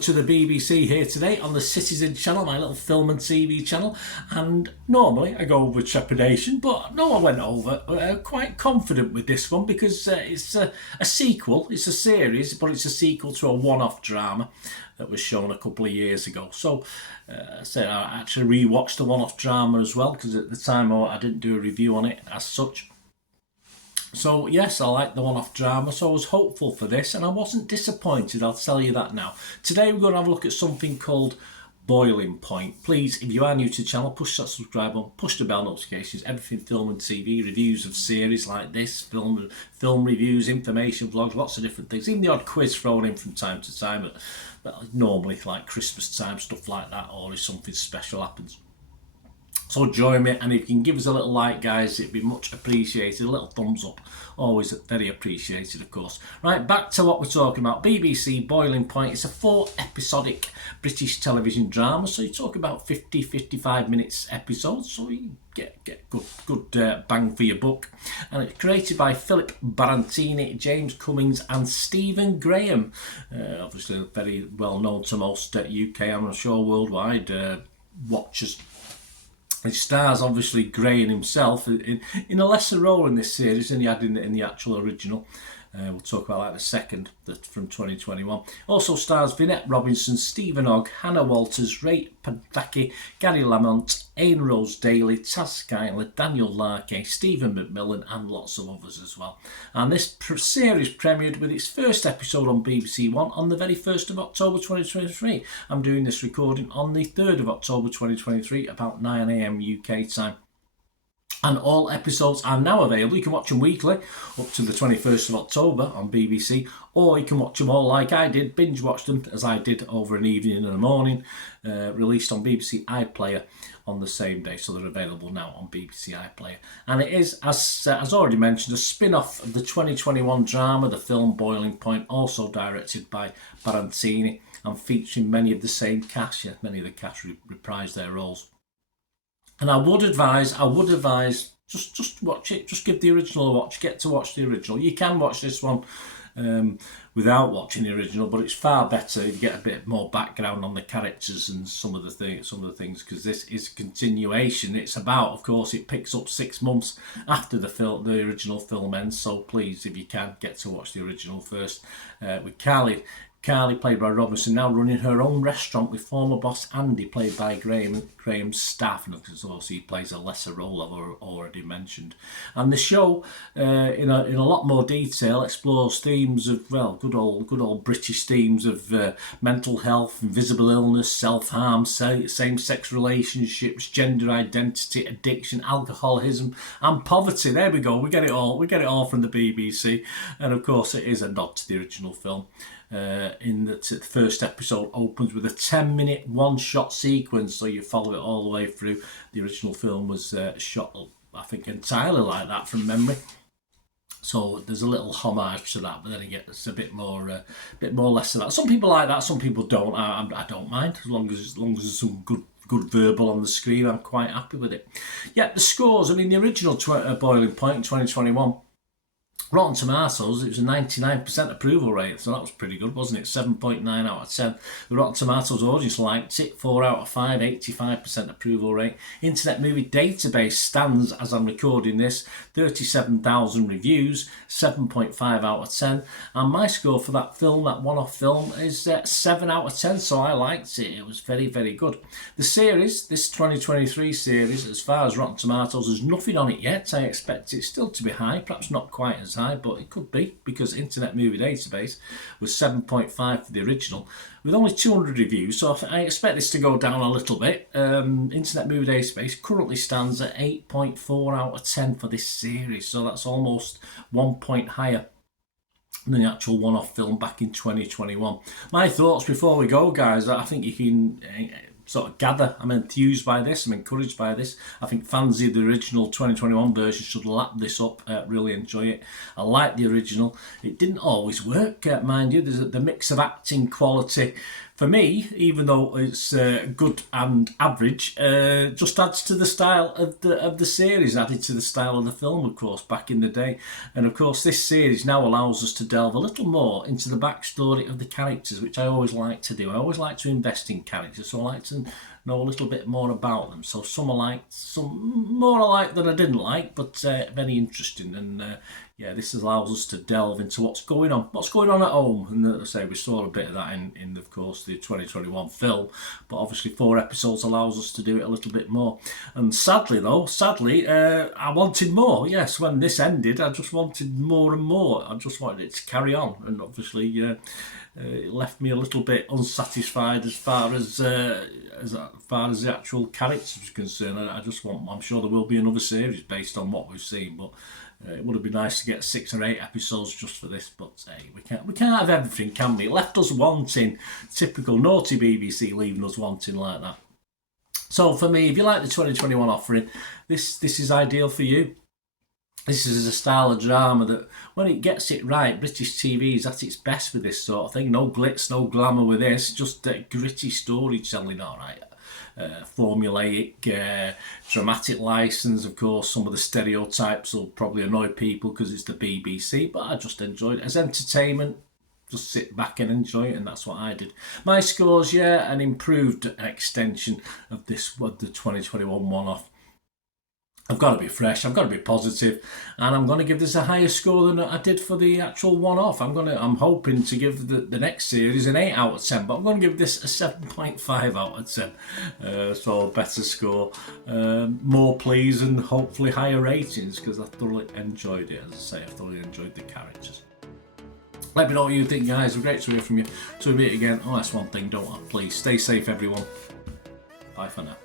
to the BBC here today on the Citizen channel, my little film and TV channel, and normally I go with trepidation, but no, I went over quite confident with this one because it's a sequel, it's a series, but it's a sequel to a one-off drama that was shown a couple of years ago. So I actually rewatched the one-off drama as well, because at the time I didn't do a review on it as such. So yes, I like the one-off drama, so I was hopeful for this, and I wasn't disappointed, I'll tell you that now. Today we're going to have a look at something called Boiling Point. Please, if you are new to the channel, push that subscribe button, push the bell notifications, everything film and TV, reviews of series like this, film reviews, information, vlogs, lots of different things, even the odd quiz thrown in from time to time, but normally like Christmas time, stuff like that, or if something special happens. So join me, and if you can give us a little like, guys, it'd be much appreciated. A little thumbs up, always very appreciated, of course. Right, back to what we're talking about. BBC Boiling Point. It's a 4-episodic British television drama, so you talk about 50-55 minutes episodes, so you get good bang for your buck. And it's created by Philip Barantini, James Cummings and Stephen Graham. Obviously very well known to most UK, I'm sure worldwide watchers. It stars obviously Graham himself in a lesser role in this series than he had in the actual original. We'll talk about that in a second, from 2021. Also stars Vinette Robinson, Stephen Ogg, Hannah Walters, Ray Padvaki, Gary Lamont, Ayn Rose Daly, Taz Skyler, Daniel Larkey, Stephen McMillan and lots of others as well. And this series premiered with its first episode on BBC One on the very 1st of October 2023. I'm doing this recording on the 3rd of October 2023 about 9 AM UK time. And all episodes are now available. You can watch them weekly up to the 21st of October on BBC, or you can watch them all like I did, binge watch them as I did over an evening and a morning, released on BBC iPlayer on the same day. So they're available now on BBC iPlayer. And it is, as already mentioned, a spin-off of the 2021 drama, the film Boiling Point, also directed by Barantini and featuring many of the same cast. Yeah, many of the cast reprised their roles. And I would advise, just watch it. Just give the original a watch. Get to watch the original. You can watch this one without watching the original, but it's far better. You get a bit more background on the characters and some of the things, because this is a continuation. It's about, of course, it picks up 6 months after the original film ends. So please, if you can, get to watch the original first. With Carly, played by Robinson, now running her own restaurant with former boss Andy, played by Graham's staff, and also he plays a lesser role I've already mentioned. And the show, in a lot more detail, explores themes of, well, good old British themes of mental health, invisible illness, self-harm, same-sex relationships, gender identity, addiction, alcoholism, and poverty. There we go. We get it all from the BBC, and of course it is a nod to the original film. In that the first episode opens with a 10-minute one-shot sequence, so you follow it all the way through. The original film was shot, I think, entirely like that from memory. So there's a little homage to that, but then again, it's a bit more less of that. Some people like that, some people don't. I don't mind, as long as there's some good verbal on the screen. I'm quite happy with it. Yeah, the scores. I mean, the original Boiling Point in 2021. Rotten Tomatoes, it was a 99% approval rate, so that was pretty good, wasn't it? 7.9 out of 10. The Rotten Tomatoes audience liked it, 4 out of 5, 85% approval rate. Internet Movie Database stands, as I'm recording this, 37,000 reviews, 7.5 out of 10. And my score for that film, that one-off film, is 7 out of 10, so I liked it. It was very, very good. The series, this 2023 series, as far as Rotten Tomatoes, there's nothing on it yet. I expect it still to be high, perhaps not quite as high, but it could be, because Internet Movie Database was 7.5 for the original with only 200 reviews, so I expect this to go down a little bit. Internet Movie Database currently stands at 8.4 out of 10 for this series, so that's almost 1 point higher than the actual one-off film back in 2021. My thoughts before we go, guys, I think you can sort of gather I'm enthused by this, I'm encouraged by this. I think fans of the original 2021 version should lap this up, really enjoy it. I like the original. It didn't always work, mind you. There's the mix of acting quality for me, even though it's good and average, just adds to the style of the series, added to the style of the film, of course, back in the day. And of course, this series now allows us to delve a little more into the backstory of the characters, which I always like to do. I always like to invest in characters, so I like to know a little bit more about them. So some more I like than I didn't like, but very interesting. And yeah, this allows us to delve into what's going on at home. And as I say, we saw a bit of that in of course, the 2021 film, but obviously 4 episodes allows us to do it a little bit more. And sadly, I wanted more. Yes, when this ended, I just wanted more and more. I just wanted it to carry on, and obviously it left me a little bit unsatisfied as far as the actual characters are concerned. I'm sure there will be another series based on what we've seen, but it would have been nice to get 6 or 8 episodes just for this. But hey, we can't have everything, can we? It left us wanting. Typical naughty BBC, leaving us wanting like that. So for me, if you like the 2021 offering, this is ideal for you. This is a style of drama that, when it gets it right, British TV is at its best with this sort of thing. No glitz, no glamour with this, just gritty storytelling, all right. Formulaic, dramatic license. Of course, some of the stereotypes will probably annoy people because it's the BBC, but I just enjoyed it as entertainment. Just sit back and enjoy it, and that's what I did. My scores, an improved extension of the 2021 one-off. I've got to be fresh, I've got to be positive, and I'm going to give this a higher score than I did for the actual one-off. I'm hoping to give the next series an 8 out of 10, but I'm going to give this a 7.5 out of 10. So a better score, more pleas, and hopefully higher ratings, because I thoroughly enjoyed it. As I say, I thoroughly enjoyed the characters. Let me know what you think, guys. It's great to hear from you. So we meet again. Oh, that's one thing, don't I? Please stay safe, everyone. Bye for now.